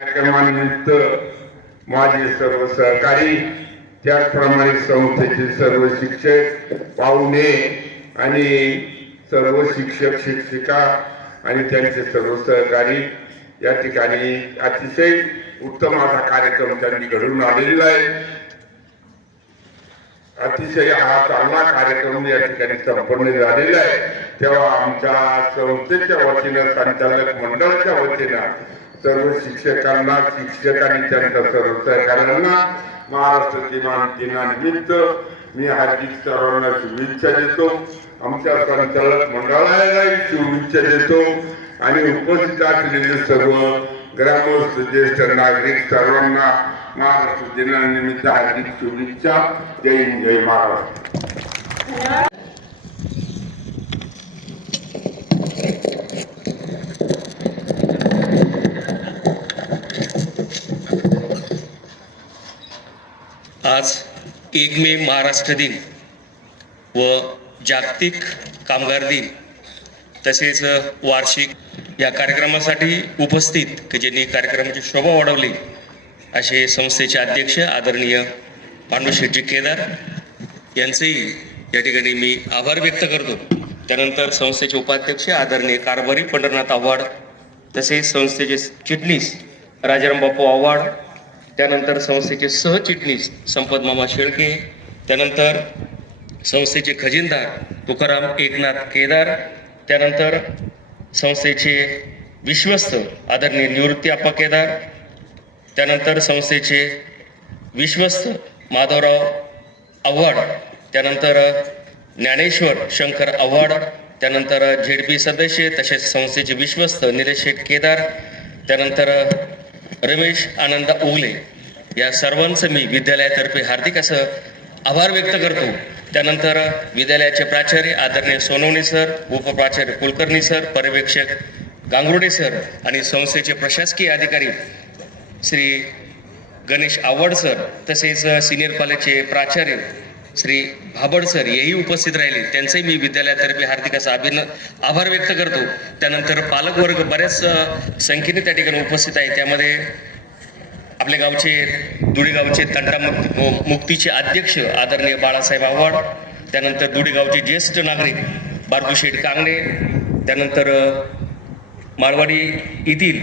कार्यक्रमानिमित्त माझे सर्व सहकारी त्याचप्रमाणे संस्थेचे सर्व शिक्षक पाहुणे आणि सर्व शिक्षक शिक्षिका आणि त्यांचे सर्व सहकारी या ठिकाणी अतिशय उत्तम असा कार्यक्रम त्यांनी घडून आलेला आहे. अतिशय हा चांगला कार्यक्रम या ठिकाणी संपन्न झालेला आहे. तेव्हा आमच्या संस्थेच्या वतीनं संचालक मंडळाच्या वतीनं सर्व शिक्षकांना शिक्षक आणि त्यांच्या सर्व सहकार्यांना महाराष्ट्र दिना दिनानिमित्त मी हार्दिक सर्वांना शुभेच्छा देतो. आमच्या संचालक मंडळालाही शुभेच्छा देतो. आणि उपस्थित असलेले सर्व ग्रामस्थ ज्येष्ठ नागरिक सर्वांना महाराष्ट्र दिनानिमित्त हार्दिक शुभेच्छा. जय हिंद जय महाराष्ट्र. आज एक मे महाराष्ट्र दिन व जागतिक कामगार दिन तसेच वार्षिक या कार्यक्रमासाठी उपस्थित की ज्यांनी कार्यक्रमाची शोभा वाढवली असे संस्थेचे अध्यक्ष आदरणीय पांडुशेठजी केदार यांचेही या ठिकाणी मी आभार व्यक्त करतो. त्यानंतर संस्थेचे उपाध्यक्ष आदरणीय कारभारी पंढरनाथ आव्हाड तसेच संस्थेचे चिटणीस राजाराम बापू आव्हाड त्यानंतर संस्थेचे सहचिटणीस संपत मामा शेळके त्यानंतर संस्थेचे खजिनदार तुकाराम एकनाथ केदार त्यानंतर संस्थेचे विश्वस्त आदरणीय निवृत्ती आप्पा केदार त्यानंतर संस्थेचे विश्वस्त माधवराव आव्हाड त्यानंतर ज्ञानेश्वर शंकर आव्हाड त्यानंतर झेड पी सदस्य तसेच संस्थेचे विश्वस्त निलेश शेठ केदार त्यानंतर रमेश आनंद उगले. या सर्वांचं मी विद्यालयातर्फे हार्दिक असं आभार व्यक्त करतो. त्यानंतर विद्यालयाचे प्राचार्य आदरणीय सोनवणे सर उपप्राचार्य कुलकर्णी सर पर्यवेक्षक गांगरुडे सर आणि संस्थेचे प्रशासकीय अधिकारी श्री गणेश आवड सर तसेच सिनियर कॉलेजचे प्राचार्य श्री भाबड सर हेही उपस्थित राहिले. त्यांचंही मी विद्यालयातर्फे हार्दिक असा अभिन आभार व्यक्त करतो. त्यानंतर पालकवर्ग बऱ्याच संख्येने त्या ठिकाणी उपस्थित आहे. त्यामध्ये आपल्या गावचे धुळेगावचे तंटा मुक्ती मु- मुक्तीचे अध्यक्ष आदरणीय बाळासाहेब आव्हाड त्यानंतर धुळेगावचे ज्येष्ठ नागरिक बारगुशेठ कांगणे त्यानंतर माळवाडी मारवाडी येथील